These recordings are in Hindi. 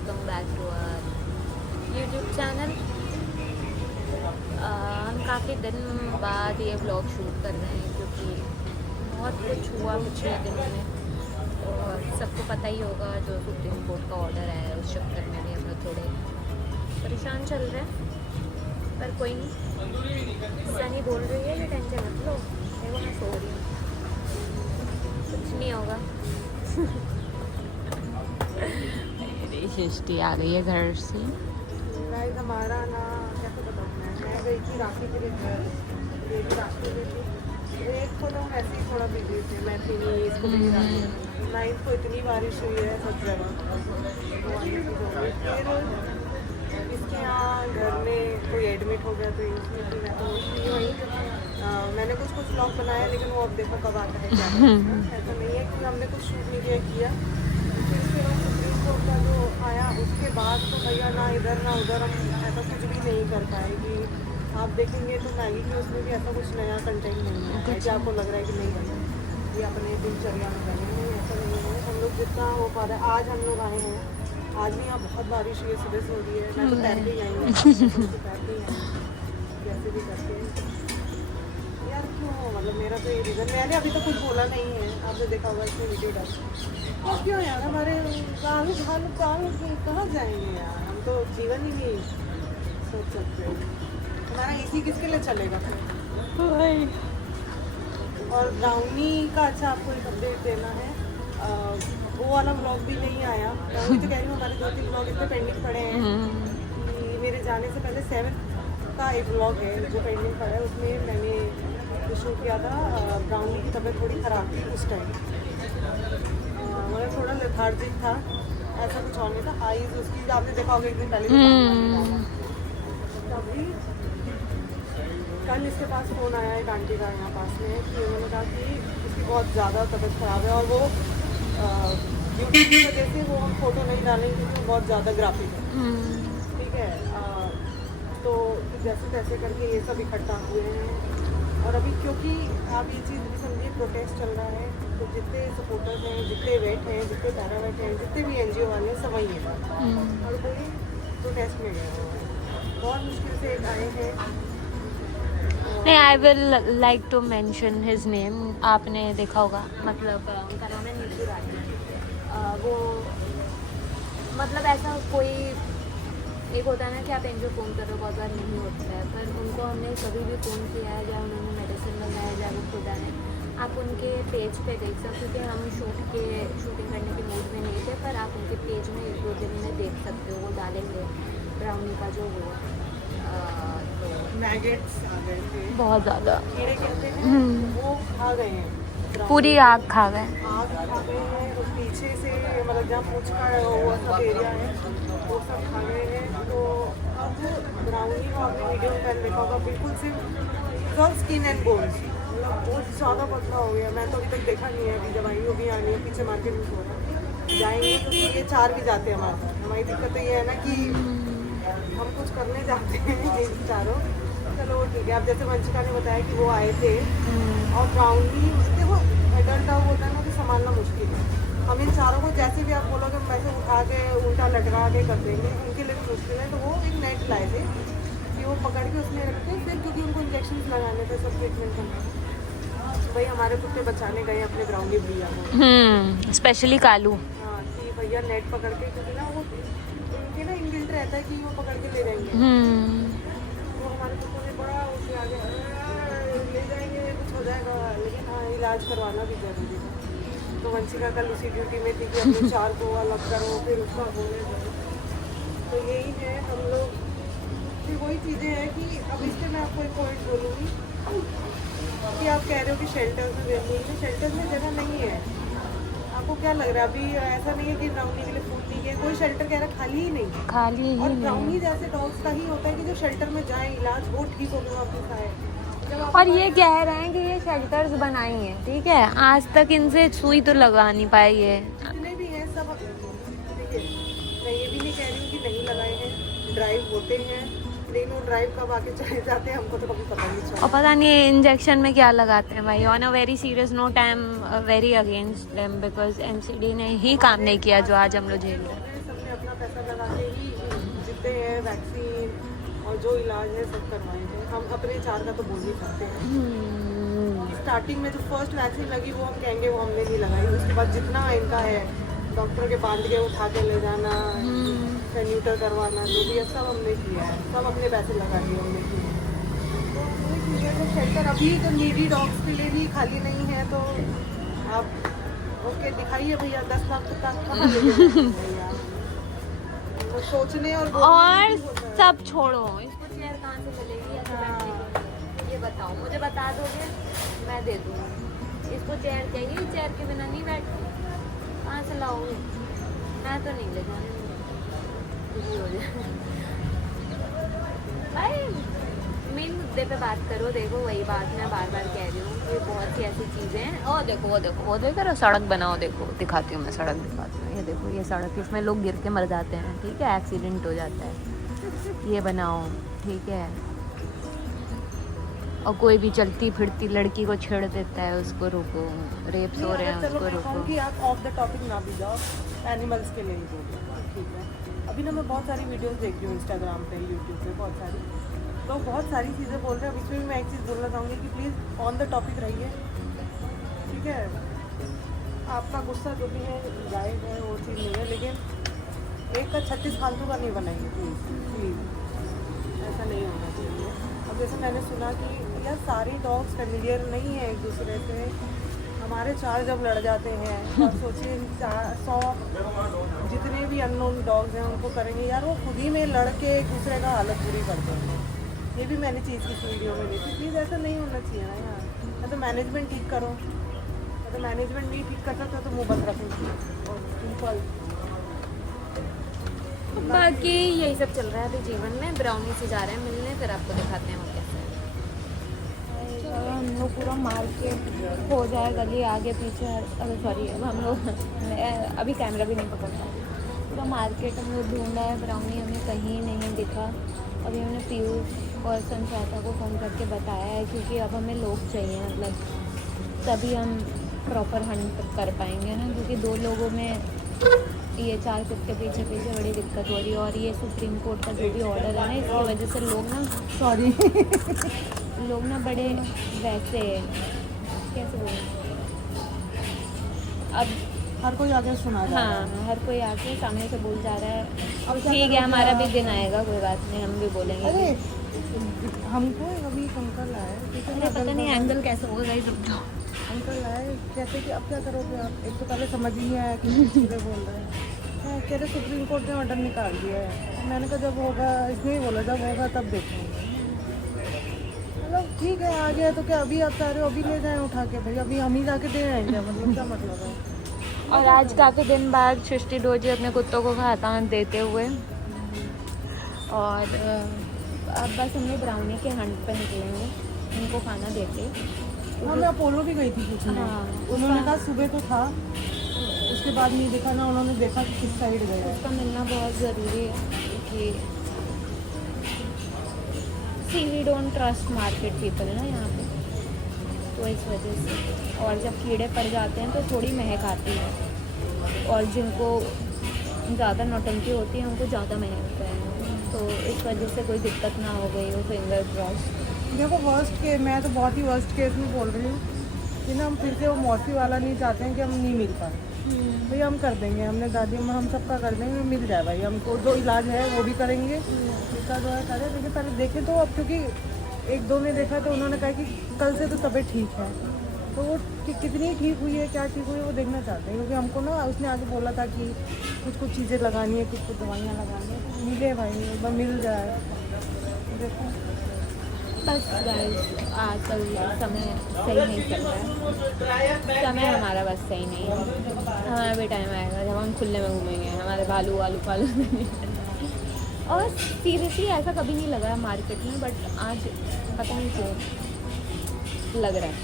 Welcome back to our YouTube channel. हम काफ़ी दिन बाद ये व्लॉग शूट कर रहे हैं क्योंकि बहुत कुछ हुआ पिछले दिनों में और सबको पता ही होगा जो सुप्रीम कोर्ट का ऑर्डर है उस चक्कर में भी हम लोग थोड़े परेशान चल रहे हैं। पर कोई नहीं, सनी बोल रही है कि टेंशन मत लो, देखो मैं सो रही हूँ, कुछ नहीं होगा। मेरी सृष्टि आ गई है घर से। गाइस हमारा ना कैसे बताऊँ मैं गई थी राखी के लिए घर, ये भी राखी के लिए थी। एक को तो वैसे ही थोड़ा बिजी थे, मैं थी नहीं, इसको भी नहीं राखी। नाइट को इतनी बारिश हुई है सब जगह, फिर इसके यहाँ घर में कोई एडमिट हो गया तो इसमें फिर मैं तो नहीं वही मैंने कुछ व्लॉग बनाया, लेकिन वो अब देखो कब आता है क्या ऐसा नहीं है कि हमने कुछ शूट नहीं किया। फिर उसके बाद सुप्रीम कोर्ट का जो आया उसके बाद तो भैया ना इधर ना उधर हम ऐसा कुछ भी नहीं कर पाए कि आप देखेंगे तो मैगी की उसमें भी ऐसा कुछ नया कंटेंट नहीं है कि आपको लग रहा है कि नहीं बना ये अपने दिनचर्या में बने नहीं, ऐसा नहीं है। हम लोग जितना हो पा रहा है, आज हम लोग आए हैं, आज भी यहाँ बहुत बारिश हुई है, सुबह से हो रही है। मैं तो तैर के ही आई हूँ, तैर के ही आई जैसे भी करके यार। क्यों मतलब मेरा तो ये रीज़न, मैंने अभी तक कुछ बोला नहीं है, आपने देखा होगा इसमें वीडियो डाल और क्यों यार हमारे काल कहाँ जाएंगे यार, हम तो जीवन ही नहीं सोच सकते। हमारा इसी किसके लिए चलेगा फिर। और ब्राउनी का अच्छा आपको एक अपडेट देना है, वो वाला व्लॉग भी नहीं आया। मैं तो कह रही हूँ हमारे 2-3 व्लॉग इतने पेंडिंग पड़े हैं कि मेरे जाने से पहले 7 का एक व्लॉग है जो पेंडिंग पड़ा है। उसमें मैंने शूट किया था, ब्राउनी की तबीयत थोड़ी ख़राब थी उस टाइम, मतलब थोड़ा लेथार्जिक था, ऐसा कुछ और नहीं था। आईज उसकी आपने देखा होगा एक दिन पहले तभी कल इसके पास फ़ोन आया एक आंटी का यहाँ पास में कि उन्होंने कहा कि उसकी बहुत ज़्यादा तबीयत ख़राब है और वो यूट्यूब की वजह से वो हम फोटो नहीं डालेंगे क्योंकि वो बहुत ज़्यादा ग्राफिक है, ठीक है। तो जैसे तैसे करके ये सब इकट्ठा हुए हैं और अभी क्योंकि आप ये चीज़ भी समझिए प्रोटेस्ट चल रहा है, तो जितने सपोर्टर्स हैं, जितने वेट हैं, जितने पैरावेट हैं, जितने भी NGO वाले सब वही हैं और कोई प्रोटेस्ट में गया हुआ है। बहुत मुश्किल से एक आए हैं। नहीं, I will like to mention his name. आपने देखा होगा, मतलब उनका नाम है नीतू राय। वो मतलब ऐसा कोई एक होता है ना कि आप NGO फ़ोन कर रहे हो, बहुत बार नहीं होता है, पर उनको हमने कभी भी फ़ोन किया है या उन्होंने मेडिसिन मंगाया या वो खुद आए, आप उनके पेज पे देख सकते, क्योंकि हम शूटिंग करने के मूड में नहीं थे, पर आप उनके पेज में 1-2 दिन में देख सकते हो, वो डालेंगे ब्राउनी का जो वो मैगेट्स आ गए थे, बहुत ज़्यादा कीड़े कहते हैं, वो खा गए हैं, पूरी आग खा गए। आग खा गए हैं। और पीछे से मतलब जहाँ पूछ का वो सब एरिया है वो सब खा गए हैं। तो अब ब्राउनी को आपने वीडियो में पहले देखा होगा, बिल्कुल सिर्फ सब स्किन एंड बोन्स, मतलब बहुत ज़्यादा पतला हो गया। मैं तो अभी तक देखा नहीं है, अभी जब आई होगी आनी है, पीछे मार्केट में हो रहा जाएंगे तो ये 4 भी जाते हैं हमारे साथ। हमारी दिक्कत तो ये है ना कि हम कुछ करने जाते हैं एक चारों, चलो वो ठीक है। अब जैसे वंशिका ने बताया कि वो आए थे और ब्राउनी देखो एडल्ट डॉग होता है ना तो संभालना मुश्किल है। हम इन चारों को जैसे भी आप बोलोगे वैसे उठा के उल्टा लटका के कर देंगे, उनके लिए भी मुश्किल है। तो वो एक नेट लाए थे कि वो पकड़ के उसमें रखते हैं, फिर क्योंकि उनको इंजेक्शन लगाने थे, सब ट्रीटमेंट करना। भाई हमारे कुत्ते बचाने गए अपने ब्राउनी भैया को, स्पेशली कालू। हाँ कि भैया नेट पकड़ के, क्योंकि ना वो उनके ना इनगिल्ट रहता है कि वो पकड़ के ले जाएंगे। तो हमारे कुत्तों ने बड़ा उसे आगे ले जाएंगे, कुछ हो जाएगा, लेकिन हाँ इलाज करवाना भी जरूरी है। तो वंशिका कल उसी ड्यूटी में थी कि अपने 4 को अलग करो, फिर उसका होने दो। तो यही है हम लोग, फिर वही चीज़ें हैं कि अब इस पर मैं आपको एक पॉइंट बोलूँगी कि आप कह रहे हो कि शेल्टर्स में जगह नहीं है, शेल्टर्स में जगह नहीं है। आपको क्या लग रहा है, अभी ऐसा नहीं है कि ब्राउनी के लिए फूड नहीं है, कोई शेल्टर कह रहा है खाली ही नहीं, खाली ही और नहीं। ब्राउनी जैसे डॉग्स का ही होता है कि जो शेल्टर में जाए, इलाज हो, ठीक हो गया, वापस आए। और ये कह रहे हैं कि ये शेल्टर्स बनाई हैं, ठीक है, आज तक इनसे सुई तो लगा नहीं पाई है। जितने भी हैं सब देखिए, मैं ये भी नहीं कह रही हूँ कि नहीं लगाए हैं, ड्राइव होते हैं, लेकिन वो ड्राइव कब आके चले जाते हैं हमको तो कभी पता नहीं चला। और पता नहीं इंजेक्शन में क्या लगाते हैं भाई। On a very serious note, I am very against them because MCD ने ही काम नहीं किया जो आज हम लोग झेल रहे हैं। सबने अपना पैसा लगा के ही जितने हैं वैक्सीन और जो इलाज है सब करवाएंगे। हम अपने 4 का तो बोल नहीं सकते हैं। स्टार्टिंग में जो फर्स्ट वैक्सीन लगी वो हम कहेंगे वो हमने नहीं लगाई। उसके बाद जितना इनका है डॉक्टर के बांध के उठा के ले जाना, फिर न्यूटर करवाना, जो भी है सब हमने किया है, सब अपने पैसे लगा के हमने किया है। तो वही चीज़ें तो शेल्टर अभी तो नीडी डॉग्स के लिए भी खाली नहीं है, तो आप ओके दिखाइए भैया 10 लाख तक कहाँ लेके जाएंगे भैया? तो सोचने और सब छोड़ो, इसको चेयर कहाँ से मिलेगी ऐसे बैठने को? ये बताओ, मुझे बता दोगे मैं दे दूँगी। इसको चेयर चाहिए, चेयर के बिना नहीं बैठती, कहाँ से लाओगे? मैं तो नहीं ले जाने हो जाए भाई। मेन मुद्दे पे बात करो। देखो वही बात मैं बार बार कह रही हूँ, ये बहुत सी ऐसी चीज़ें हैं। और देखो वो देखो सड़क बनाओ, देखो दिखाती हूँ मैं, सड़क दिखाती हूँ। ये देखो ये सड़क, इसमें लोग गिर के मर जाते हैं, ठीक है, एक्सीडेंट हो जाता है। ये बनाओ, ठीक है। और कोई भी चलती फिरती लड़की को छेड़ देता है, उसको रोको। रेप्स हो रहे हैं, उसको रोको। कि आप ऑफ द टॉपिक ना भी जाओ, एनिमल्स के लिए ही बोलो, ठीक है। अभी ना मैं बहुत सारी वीडियोस देख रही हूँ इंस्टाग्राम पे, यूट्यूब पे, बहुत सारी, तो बहुत सारी चीज़ें बोल रहे हैं। इसमें भी मैं एक चीज़ बोलना चाहूँगी कि प्लीज़ ऑन द टॉपिक रहिए, ठीक है। आपका गुस्सा जो भी है जायज़ है, वो चीज़ नहीं है, लेकिन एक का 36 फालतू का नहीं बनाइए प्लीज़, ऐसा नहीं होना चाहिए। अब जैसे मैंने सुना कि यार सारे डॉग्स फेमिलियर नहीं है एक दूसरे से। हमारे 4 जब लड़ जाते हैं और सोचिए 100 जितने भी अननोन डॉग्स हैं उनको करेंगे यार, वो खुद ही में लड़ के एक दूसरे का हालत बुरी कर देंगे। ये भी मैंने चीज़ की वीडियो में देखी। प्लीज़ ऐसा नहीं होना चाहिए ना यार। या तो मैनेजमेंट ठीक करो, या तो मैनेजमेंट नहीं ठीक कर सकता तो मुँह बंद रखेंगे और सिंपल। बाकी यही सब चल रहा है अभी जीवन में। ब्राउनी से जा रहे हैं मिलने, फिर आपको दिखाते हैं वो कैसे है। हम लोग पूरा मार्केट हो जाए, गली आगे पीछे, अरे सॉरी, अब हम लोग अभी कैमरा भी नहीं पकड़ता, पूरा मार्केट हम लोग ढूंढा है। ब्राउनी हमें कहीं नहीं दिखा। अभी हमने पीयूष और संचाता को फ़ोन करके बताया है, क्योंकि अब हमें लोग चाहिए, मतलब तभी हम प्रॉपर हंट कर पाएंगे ना, क्योंकि 2 लोगों में ये 4 कुत्ते पीछे पीछे बड़ी दिक्कत हो रही है। और ये सुप्रीम कोर्ट का जो भी ऑर्डर है ना, इसकी वजह से लोग ना बड़े वैसे कैसे बोलें, अब हर कोई आगे सुना रहा है। हाँ, हर कोई आके सामने से बोल जा रहा है। अब ठीक है, हमारा भी दिन आएगा, कोई बात नहीं, हम भी बोलेंगे। अरे हमको अभी अंकल आए, अरे पता नहीं एंगल कैसे होगा, गाइस रुक जाओ। अंकल आए कहते कि अब क्या करोगे आप? एक तो पहले समझ ही नहीं आया कि सीधे बोल रहे हैं। कह रहे सुप्रीम कोर्ट ने ऑर्डर निकाल दिया है। मैंने कहा जब होगा, इसने ही बोला जब होगा तब देखेंगे। मतलब ठीक है, आ गया तो क्या अभी आप चाह रहे हो अभी ले जाएं उठा के? भाई अभी हम ही जाके दे आएंगे, मतलब क्या मतलब है? और आज काफ़ी दिन बाद सृष्टि डोजी अपने कुत्तों को खातान देते हुए, और अब बस हम लोग ब्राउनी के हंट पे निकलेंगे, उनको खाना देते। हाँ, मैं अपोलो भी गई थी पूछने। हाँ, उन्होंने कहा सुबह तो था, उसके बाद नहीं देखा ना, उन्होंने देखा कि किस साइड गए। उसका मिलना बहुत ज़रूरी है, कि see we don't trust market people ना यहाँ पे, तो इस वजह से। और जब कीड़े पड़ जाते हैं तो थोड़ी महक आती है, और जिनको ज़्यादा नौटंकी होती है उनको ज़्यादा महकता है, तो इस वजह से कोई दिक्कत ना हो गई हो। Finger cross. देखो वर्स्ट केस, मैं तो बहुत ही वर्स्ट केस में बोल रही हूँ कि ना हम फिर से वो मौसी वाला नहीं चाहते हैं कि हम नहीं मिल पाए। भैया हम कर देंगे, हमने दादी में हम सबका कर देंगे, मिल जाए भाई, हमको जो इलाज है वो भी करेंगे, इसका जो है करें। लेकिन पहले देखें तो, अब क्योंकि 1-2 ने देखा तो उन्होंने कहा कि कल से तो तबीयत ठीक है, तो वो कितनी ठीक हुई है, क्या ठीक हुई है वो देखना चाहते हैं। क्योंकि हमको ना उसने आगे बोला था कि कुछ चीज़ें लगानी है, कुछ दवाइयाँ लगानी है, तो मिले भाई, एक बार मिल जाए। देखो बस गाइस, आजकल समय सही नहीं चल रहा है, समय हमारा बस सही नहीं है। हमारा भी टाइम आएगा जब हम खुले में घूमेंगे, हमारे भालू वालू पालू नहीं। और सीरियसली ऐसा कभी नहीं लगा मार्केट में, बट आज पता नहीं क्यों लग रहा है।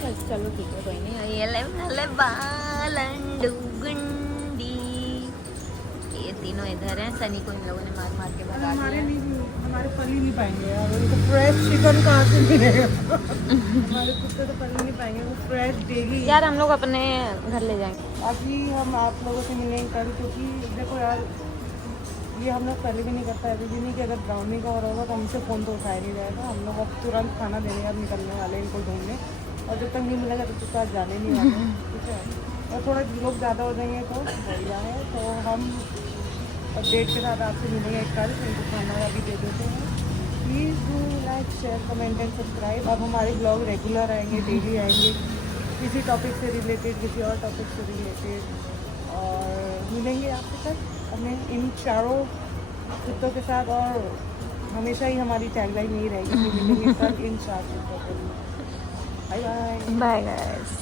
बस चलो ठीक है, कोई नहीं। ये तीनों इधर हैं, सनी को इन लोगों ने मार मार के भगा दिया। हमारे पल ही नहीं पाएंगे यार, उनको फ्रेश चिकन कहाँ से मिलेगा। हमारे कुत्ते तो पल ही नहीं पाएंगे, वो फ्रेश डेली। यार हम लोग अपने घर ले जाएंगे। अभी हम आप लोगों से मिलेंगे कल, क्योंकि देखो यार ये हम लोग पहले भी नहीं करता है, अभी भी नहीं कि अगर ब्राउनी का हो रहा होगा तो हमसे फ़ोन तो उठाया नहीं जाएगा। हम लोग अब तुरंत खाना देने अब निकलने वाले हैं इनको ढूंढने, और जब तक नहीं मिलेगा तब तक आज जाने नहीं वाले, ठीक है। और थोड़ा लोग ज़्यादा हो जाएंगे तो बढ़िया है, तो हम अपडेट के साथ आपसे मिलेंगे कल। इनको खाना अभी दे देते हैं। Please do like share comment and subscribe. अब हमारे ब्लॉग रेगुलर आएंगे, डेली आएंगे, किसी टॉपिक से रिलेटेड, किसी और टॉपिक से रिलेटेड, और मिलेंगे आपके साथ हमें इन चारों कुत्तों के साथ। और हमेशा ही हमारी टैगलाइन यही रहेगी कि मिलेंगे कल इन 4 कुत्तों के साथ। Bye bye. Bye guys.